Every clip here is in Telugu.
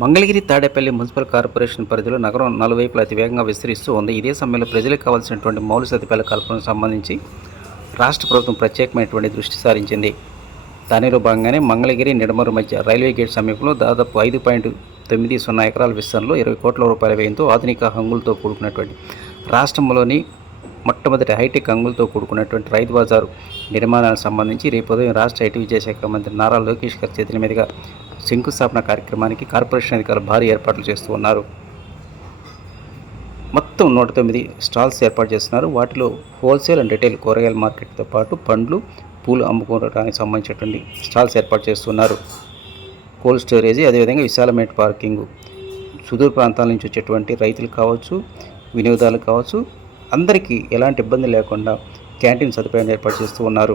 మంగళగిరి తాడేపల్లి మున్సిపల్ కార్పొరేషన్ పరిధిలో నగరం నలువైపులా అతివేగంగా విస్తరిస్తూ ఉంది. ఇదే సమయంలో ప్రజలకు కావాల్సినటువంటి మౌలిక సదుపాయాల కల్పనకు సంబంధించి రాష్ట్ర ప్రభుత్వం ప్రత్యేకమైనటువంటి దృష్టి సారించింది. దానిలో భాగంగానే మంగళగిరి నిడమరు మధ్య రైల్వే గేట్ సమీపంలో దాదాపు 5.90 ఎకరాల విస్తరణలో 20 కోట్ల రూపాయల వ్యయంతో ఆధునిక హంగులతో కూడుకున్నటువంటి రాష్ట్రంలోని మొట్టమొదటి హైటెక్ హంగులతో కూడుకున్నటువంటి రైతు బజారు నిర్మాణానికి సంబంధించి రేపు ఉదయం రాష్ట్ర ఐటీ విద్యాశాఖ మంత్రి నారా లోకేష్ గారి చేతుల మీదుగా శంకుస్థాపన కార్యక్రమానికి కార్పొరేషన్ అధికారులు భారీ ఏర్పాట్లు చేస్తూ ఉన్నారు. మొత్తం 109 స్టాల్స్ ఏర్పాటు చేస్తున్నారు. వాటిలో హోల్సేల్ అండ్ రిటైల్ కూరగాయల మార్కెట్తో పాటు పండ్లు, పూలు అమ్ముకోవడానికి సంబంధించినటువంటి స్టాల్స్ ఏర్పాటు చేస్తున్నారు. కోల్డ్ స్టోరేజీ, అదేవిధంగా విశాలమైన పార్కింగు, సుదూర ప్రాంతాల నుంచి వచ్చేటువంటి రైతులు కావచ్చు, వినియోగదారులు కావచ్చు, అందరికీ ఎలాంటి ఇబ్బంది లేకుండా క్యాంటీన్ సదుపాయాన్ని ఏర్పాటు చేస్తూ ఉన్నారు.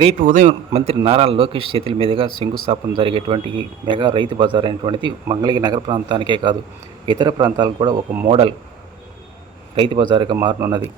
రేపు ఉదయం మంత్రి నారా లోకేష్ చేతుల మీదుగా శంకుస్థాపన జరిగేటువంటి ఈ మెగా రైతు బజార్ అనేటువంటిది మంగళగిరి నగర ప్రాంతానికే కాదు, ఇతర ప్రాంతాలకు కూడా ఒక మోడల్ రైతు బజారుగా మారనున్నది.